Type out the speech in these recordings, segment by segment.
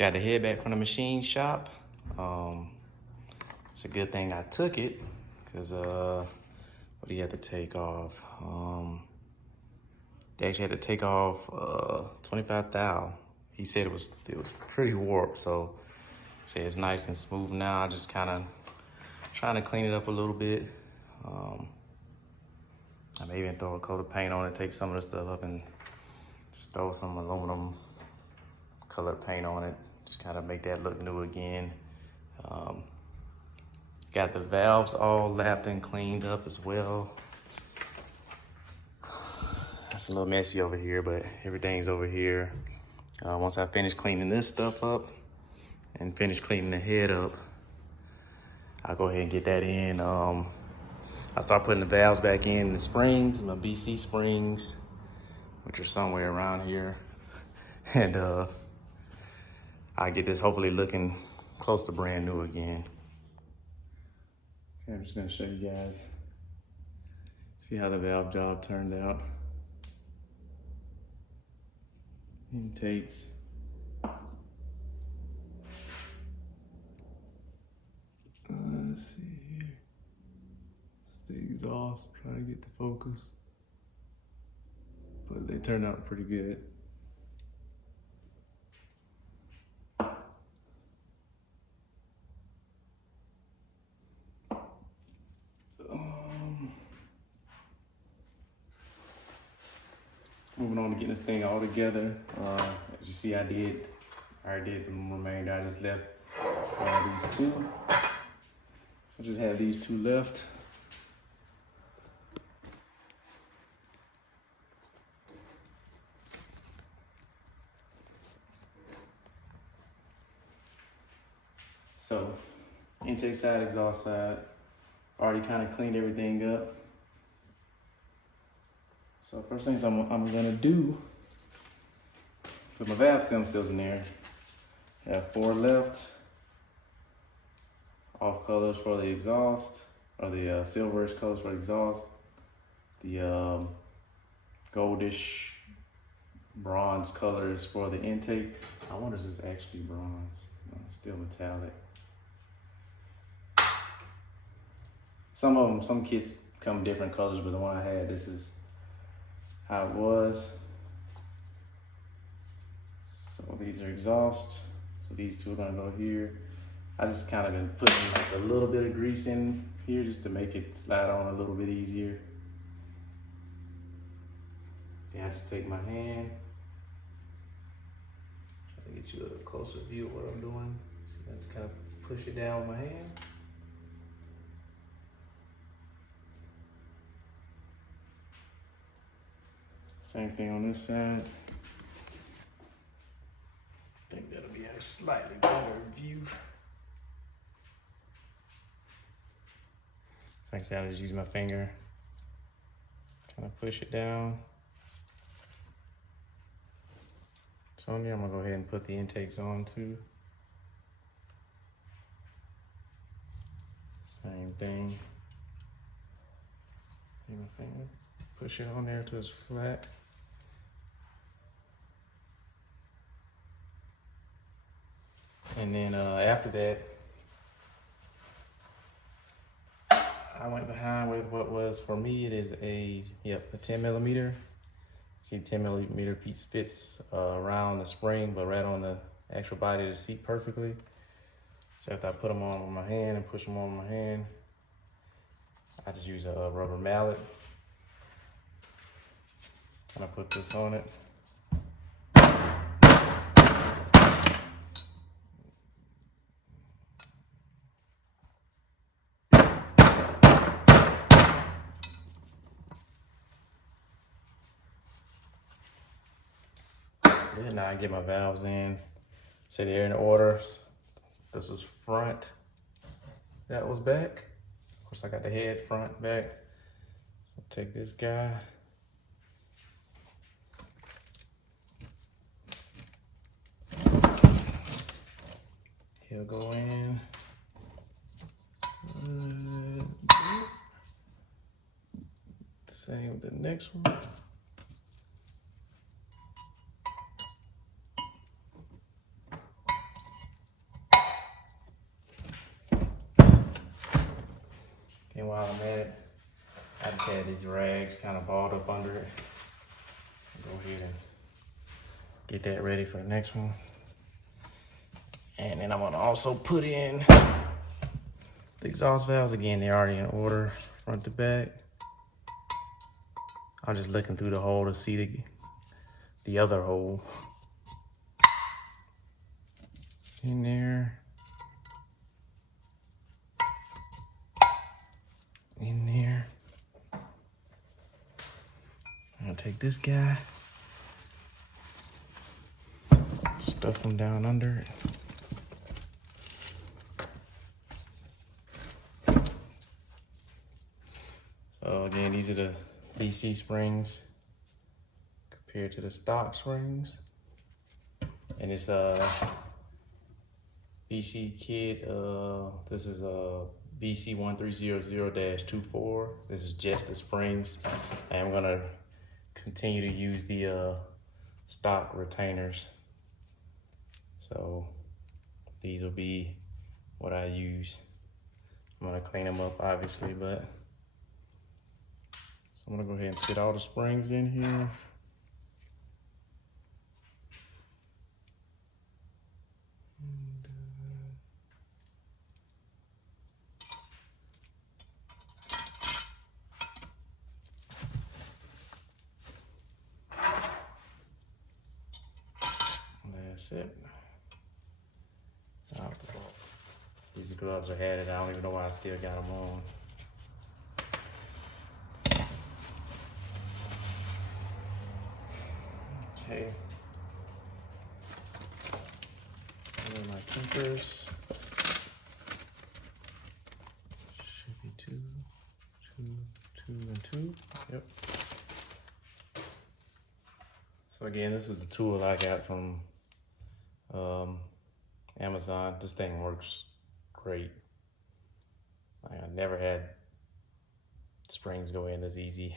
Got the head back from the machine shop. It's a good thing I took it, because what do you have to take off? They actually had to take off 25 thou. He said it was pretty warped, so say it's nice and smooth now. I just kind of trying to clean it up a little bit. I may even throw a coat of paint on it, take some of the stuff up and just throw some aluminum colored paint on it. Just kind of make that look new again. Got the valves all lapped and cleaned up as well. It's a little messy over here, but everything's over here. Once I finish cleaning this stuff up and finish cleaning the head up, I'll go ahead and get that in. I start putting the valves back in, the springs, my BC springs, which are somewhere around here. And I get this hopefully looking close to brand new again. Okay, I'm just gonna show you guys, see how the valve job turned out. Intakes. Let's see here. It's the exhaust, trying to get the focus. But they turned out pretty good. Moving on to getting this thing all together. As you see, I already did the remainder. I just left these two. So just have these two left. So intake side, exhaust side, already kind of cleaned everything up. So first things I'm gonna do, put my valve stem seals in there. I have 4 left. Off colors for the exhaust, or the silverish colors for the exhaust. The goldish bronze colors for the intake. I wonder if this is actually bronze. No, it's still metallic. Some kits come different colors, but the one I had, this is how it was. So these are exhaust. So these two are gonna go here. I just kind of been putting like a little bit of grease in here just to make it slide on a little bit easier. Then I just take my hand, try to get you a closer view of what I'm doing. So I just kind of push it down with my hand. Same thing on this side. I think that'll be a slightly better view. Like I said, I just use my finger, kind of push it down. So on there, I'm gonna go ahead and put the intakes on too. Same thing. Take my finger, push it on there till it's flat. And then after that, I went behind with what was, for me, it is a 10 millimeter. See, 10 millimeter fits around the spring, but right on the actual body of the seat perfectly. So after I put them on with my hand and push them on with my hand, I just use a rubber mallet. And I put this on it. Then I get my valves in, say they're in order. This was front, that was back. Of course, I got the head, front, back. So take this guy. He'll go in. Same with the next one. while I'm at it, I just had these rags kind of balled up under it. Go ahead and get that ready for the next one. And then I'm gonna also put in the exhaust valves. Again, they're already in order, front to back. I'm just looking through the hole to see the other hole. In there. In there. I'm gonna take this guy, stuff him down under it. So again, these are the BC springs compared to the stock springs. And it's a BC kit. This is a BC 1300-24. This is just the springs. I'm gonna continue to use the stock retainers. So these will be what I use. I'm gonna clean them up obviously, but so I'm gonna go ahead and sit all the springs in here. That's it. These gloves I had it. I don't even know why I still got them on. Okay. And then my keepers. Should be two, and two. Yep. So again, this is the tool I got from Amazon. This thing works great. I never had springs go in this easy.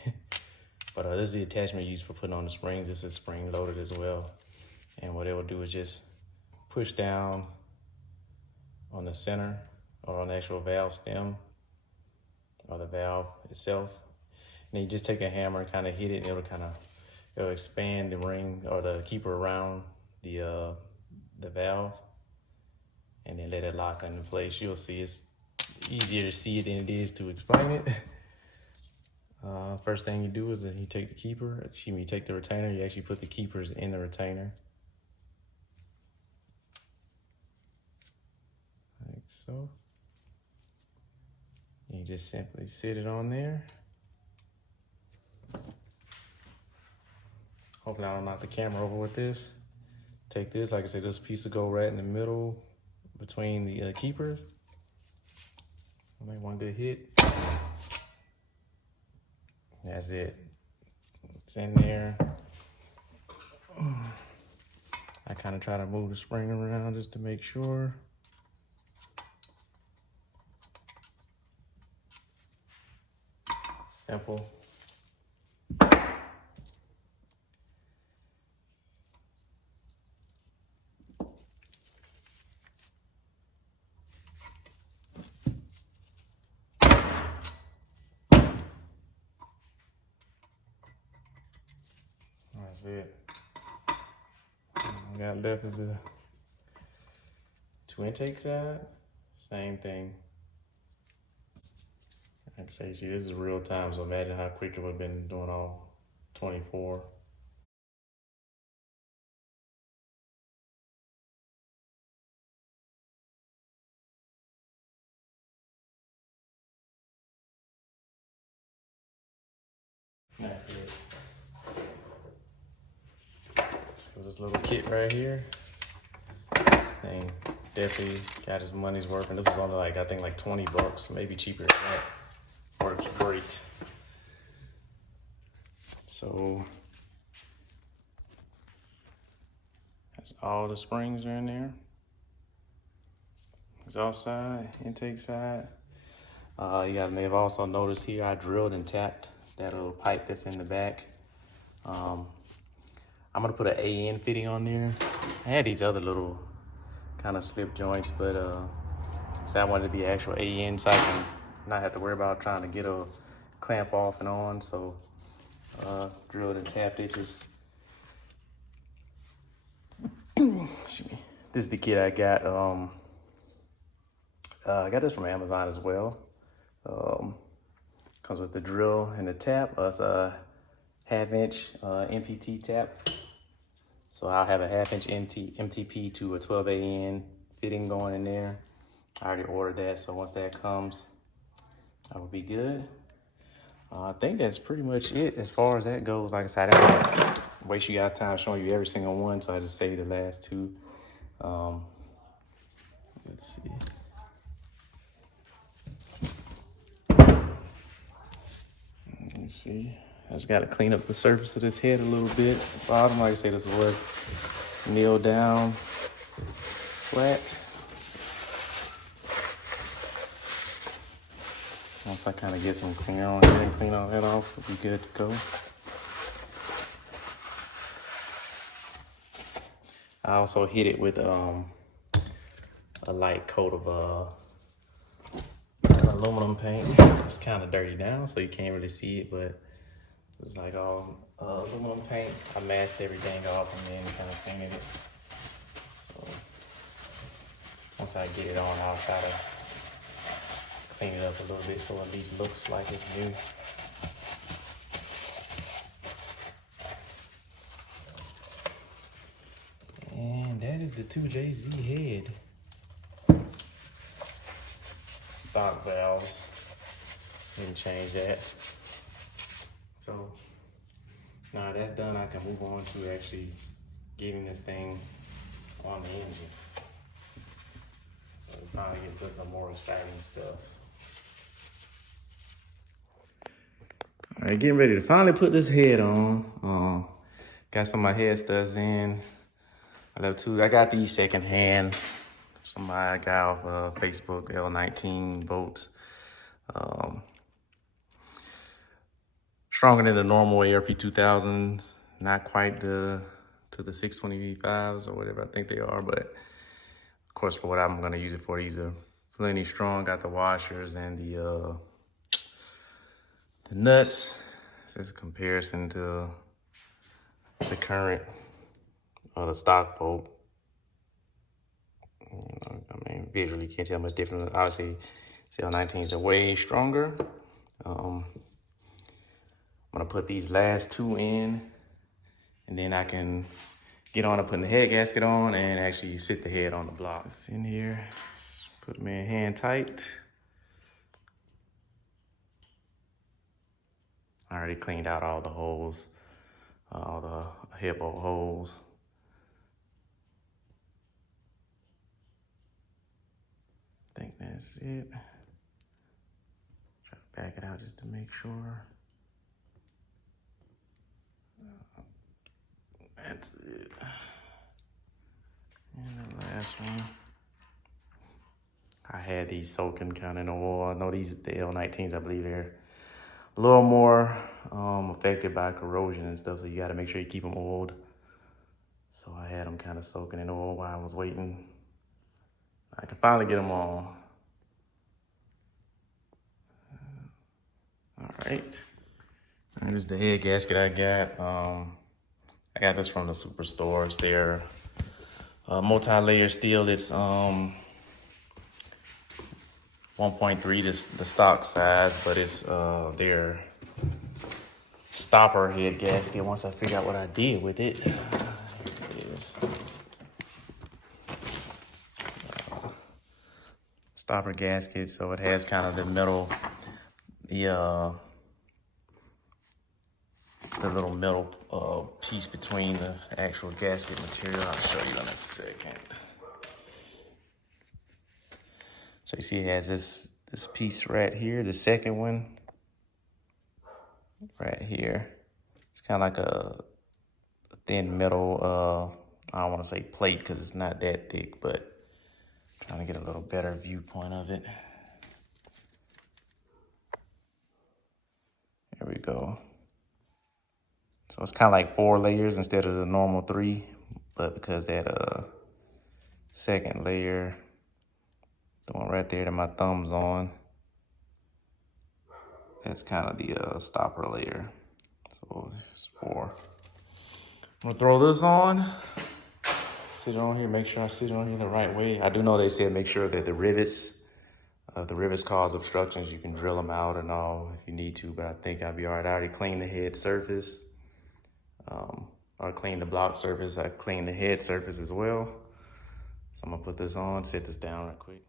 But this is the attachment used for putting on the springs. This is spring loaded as well. And what it will do is just push down on the center or on the actual valve stem or the valve itself. And then you just take a hammer and kind of hit it, and it'll expand the ring or the keeper around the valve, and then let it lock into place. You'll see it's easier to see it than it is to explain it. First thing you do is that you take the keeper, you take the retainer, you actually put the keepers in the retainer. Like so. And you just simply sit it on there. Hopefully I don't knock the camera over with this. Take this, like I said, this piece will go right in the middle between the keepers. Make one good hit. That's it. It's in there. I kind of try to move the spring around just to make sure. Simple. That's it. All I got left is the two intake side. Same thing. Like I say, you see, this is real time, so imagine how quick it would have been doing all 24. That's it. So this little kit right here, this thing definitely got his money's worth, and this was only like, I think like 20 bucks, maybe cheaper than that. Works great. So that's all the springs are in there. Exhaust side, intake side. You may have also noticed here I drilled and tapped that little pipe that's in the back. I'm gonna put an AN fitting on there. I had these other little kind of slip joints, but so I wanted to be actual AN so I can not have to worry about trying to get a clamp off and on. So drilled and tapped it. Just excuse me. This is the kit I got. I got this from Amazon as well. Comes with the drill and the tap. It's a half-inch MPT tap. So I'll have a half-inch MTP to a 12AN fitting going in there. I already ordered that, so once that comes, I will be good. I think that's pretty much it as far as that goes. Like I said, I didn't want to waste you guys' time showing you every single one, so I just saved the last two. Let's see. Let's see. I just got to clean up the surface of this head a little bit. The bottom, like I said, this was nailed down flat. Once I kind of get some cleaner on here and clean all that off, we'll be good to go. I also hit it with a light coat of aluminum paint. It's kind of dirty now, so you can't really see it, but it's like all aluminum paint. I masked everything off and then kind of painted it. So once I get it on, I'll try to clean it up a little bit so at least looks like it's new. And that is the 2JZ head. Stock valves, didn't change that. So now that's done, I can move on to actually getting this thing on the engine. So we finally get to some more exciting stuff. All right, getting ready to finally put this head on. Got some of my head studs in. I got these secondhand. Somebody I got off Facebook, L19 bolts. Stronger than the normal ARP 2000s. Not quite to the 625s or whatever I think they are, but of course for what I'm gonna use it for, these are plenty strong. Got the washers and the nuts. This is a comparison to the current the stock bolt. I mean, visually you can't tell much different. Obviously, L19s are way stronger. I'm gonna put these last two in, and then I can get on to putting the head gasket on and actually sit the head on the block. It's in here, just put them in hand tight. I already cleaned out all the holes, all the head bolt holes. I think that's it. Try to back it out just to make sure. That's it. And the last one. I had these soaking kind of in the oil. I know the L19s, I believe they're a little more affected by corrosion and stuff, so you gotta make sure you keep them oiled. So I had them kind of soaking in oil while I was waiting. I can finally get them on. All right. Here's the head gasket I got. I got this from the Superstore. It's their multi-layer steel. It's 1.3, the stock size, but it's their stopper head gasket. Once I figure out what I did with it, here it is. Stopper gasket, so it has kind of the metal, the little metal piece between the actual gasket material. I'll show you in a second. So you see it has this piece right here, the second one right here. It's kind of like a thin metal, I don't want to say plate because it's not that thick, but trying to get a little better viewpoint of it. There we go. So it's kind of like 4 layers instead of the normal 3, but because that second layer, the one right there that my thumb's on, That's kind of the stopper layer. So it's 4. I'm gonna throw this on. Sit it on here, make sure I sit it on here the right way. I do know they said make sure that the rivets cause obstructions. You can drill them out and all if you need to, but I think I'll be all right. I already cleaned the head surface, or cleaned the block surface. I've cleaned the head surface as well. So I'm gonna put this on, set this down real quick.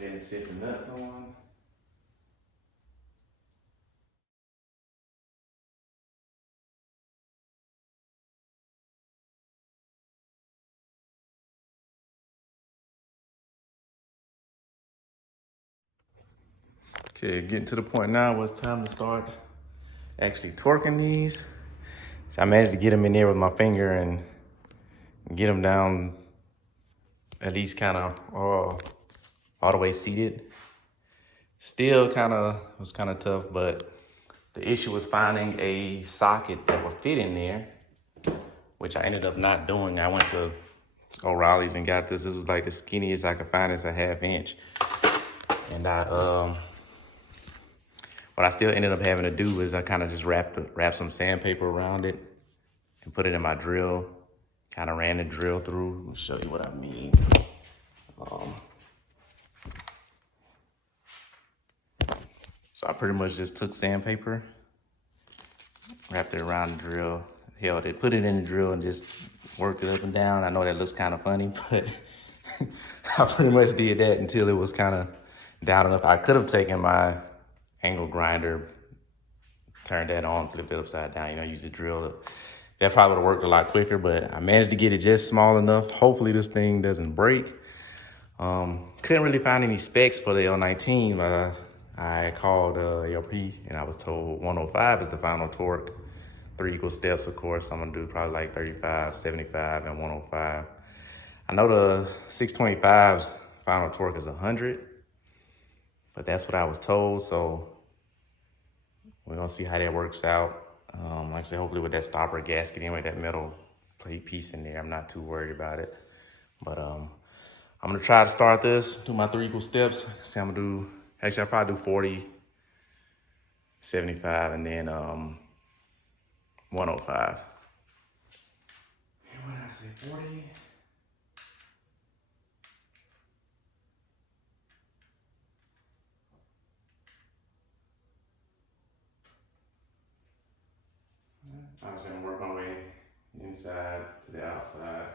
Then set the nuts on. Okay, getting to the point now where it's time to start actually torquing these. So I managed to get them in there with my finger and get them down at least kind of all the way seated. Still was kind of tough, but the issue was finding a socket that would fit in there, which I ended up not doing. I went to O'Reilly's and got this. This was like the skinniest I could find. It's a 1/2 inch. And what I still ended up having to do is I kind of just wrapped some sandpaper around it and put it in my drill. Kind of ran the drill through. Let me show you what I mean. So I pretty much just took sandpaper, wrapped it around the drill, held it, put it in the drill and just worked it up and down. I know that looks kind of funny, but I pretty much did that until it was kind of down enough. I could have taken my angle grinder, turned that on, flipped it upside down, use the drill. That probably would have worked a lot quicker, but I managed to get it just small enough. Hopefully this thing doesn't break. Couldn't really find any specs for the L19. I called LP and I was told 105 is the final torque. 3 equal steps, of course. I'm gonna do probably like 35, 75, and 105. I know the 625's final torque is 100, but that's what I was told. So we're gonna see how that works out. Like I said, hopefully with that stopper gasket anyway, that metal plate piece in there, I'm not too worried about it. But I'm gonna try to start this, do my 3 equal steps. See, I'm gonna do, actually I'll probably do 40, 75, and then 105. And what did I say, 40? I was gonna work my way inside to the outside.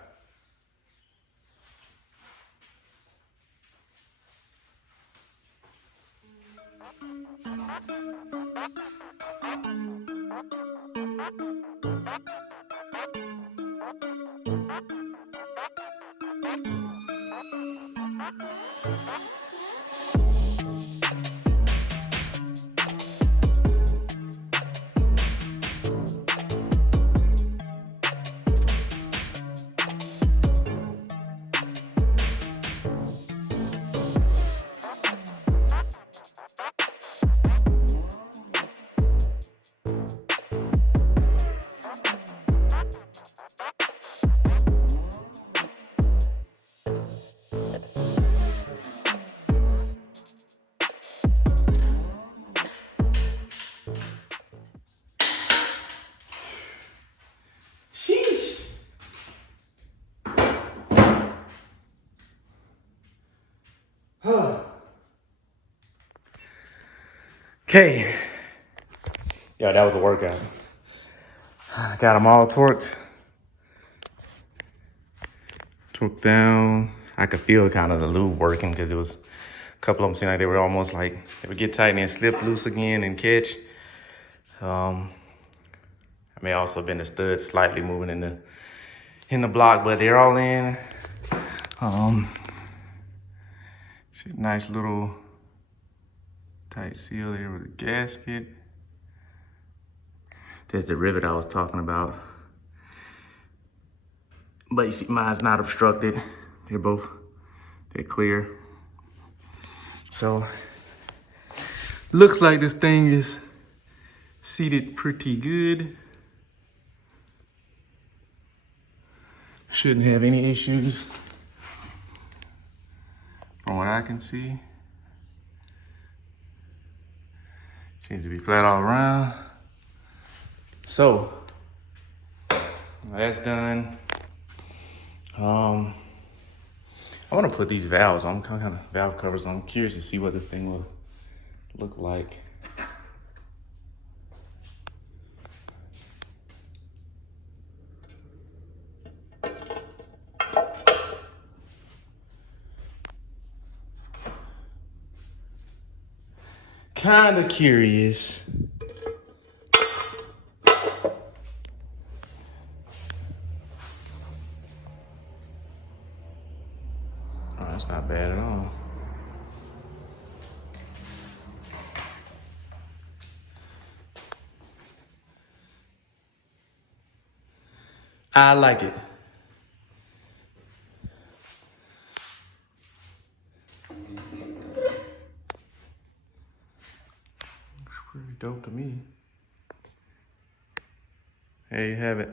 Sheesh. Okay. Yeah, that was a workout. Got them all torqued. Choke down. I could feel kind of the lube working because it was a couple of them seemed like they were almost like they would get tight and then slip loose again and catch. I may also been the stud slightly moving in the block, but they're all in. See a nice little tight seal there with a gasket. There's the rivet I was talking about. But you see, mine's not obstructed. They're clear. So, looks like this thing is seated pretty good. Shouldn't have any issues from what I can see. Seems to be flat all around. So, that's done. I want to put these valves on, kind of valve covers on. I'm curious to see what this thing will look like. Kind of curious. Oh, that's not bad at all. I like it. Looks pretty dope to me. There you have it.